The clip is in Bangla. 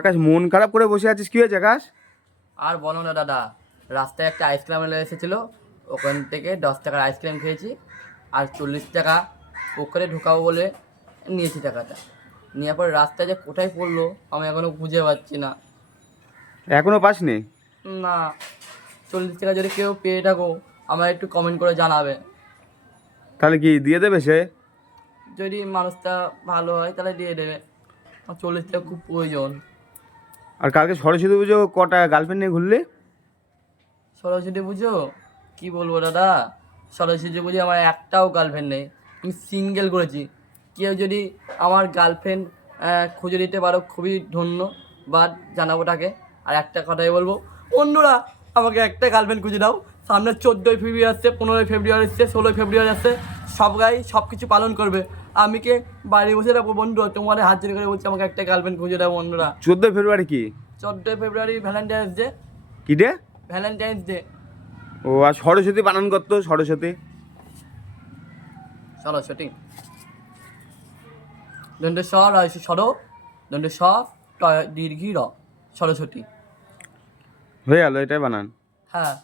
আকাশ, মন খারাপ করে বসে আছিস, কি হয়েছে আকাশ? আর বলো না দাদা, রাস্তায় একটা আইসক্রিম এসেছিলো, ওখান থেকে 10 টাকার আইসক্রিম খেয়েছি, আর 40 টাকা পকেটে ঢোকাবো বলে নিয়েছি টাকাটা। নেওয়ার পরে রাস্তায় যে কোথায় পড়লো আমি এখনও বুঝে পাচ্ছি না। এখনো পাসনি? না, 40 টাকা যদি কেউ পেয়ে থাকো আমার একটু কমেন্ট করে জানাবে। তাহলে কি দিয়ে দেবে সে? যদি মানুষটা ভালো হয় তাহলে দিয়ে দেবে, আমার 40 টাকা খুব প্রয়োজন। আর কালকে সরস্বতী পুজো কটা গার্লফ্রেন্ড নিয়ে ঘুরলি? সরস্বতী পুজো কী বলবো দাদা, সরস্বতী পুজো আমার একটাও গার্লফ্রেন্ড নেই, আমি সিঙ্গেল করেছি। কেউ যদি আমার গার্লফ্রেন্ড খুঁজে দিতে পারো খুবই ধন্য বা জানাবো তাকে। আর একটা কথাই বলবো, বন্ধুরা আমাকে একটা গার্লফ্রেন্ড খুঁজে দাও। সামনে 14ই ফেব্রুয়ারি আসছে, 15ই ফেব্রুয়ারি আসছে, 16ই ফেব্রুয়ারি আসছে, সব কিছু পালন করবে। আমি কে বাড়ি বসে থাকবো? বন্ধু তোমাদের হাত জোড় করে বলছি, আমাকে একটা গার্লফ্রেন্ড খুঁজে দাও বন্ধুরা। 14 ফেব্রুয়ারি কি? 14ই ফেব্রুয়ারি ভ্যালেন্টাইন্স ডে। কি ডে? Valentine's day. ও, আর সরস্বতী বানান করতো, সরস্বতী। সরস্বতী, দন্ডে স রয়েছে সর, দন্ডে স দীর্ঘি র, সরস্বতী। হয়ে গেল, এটাই বানান। হ্যাঁ।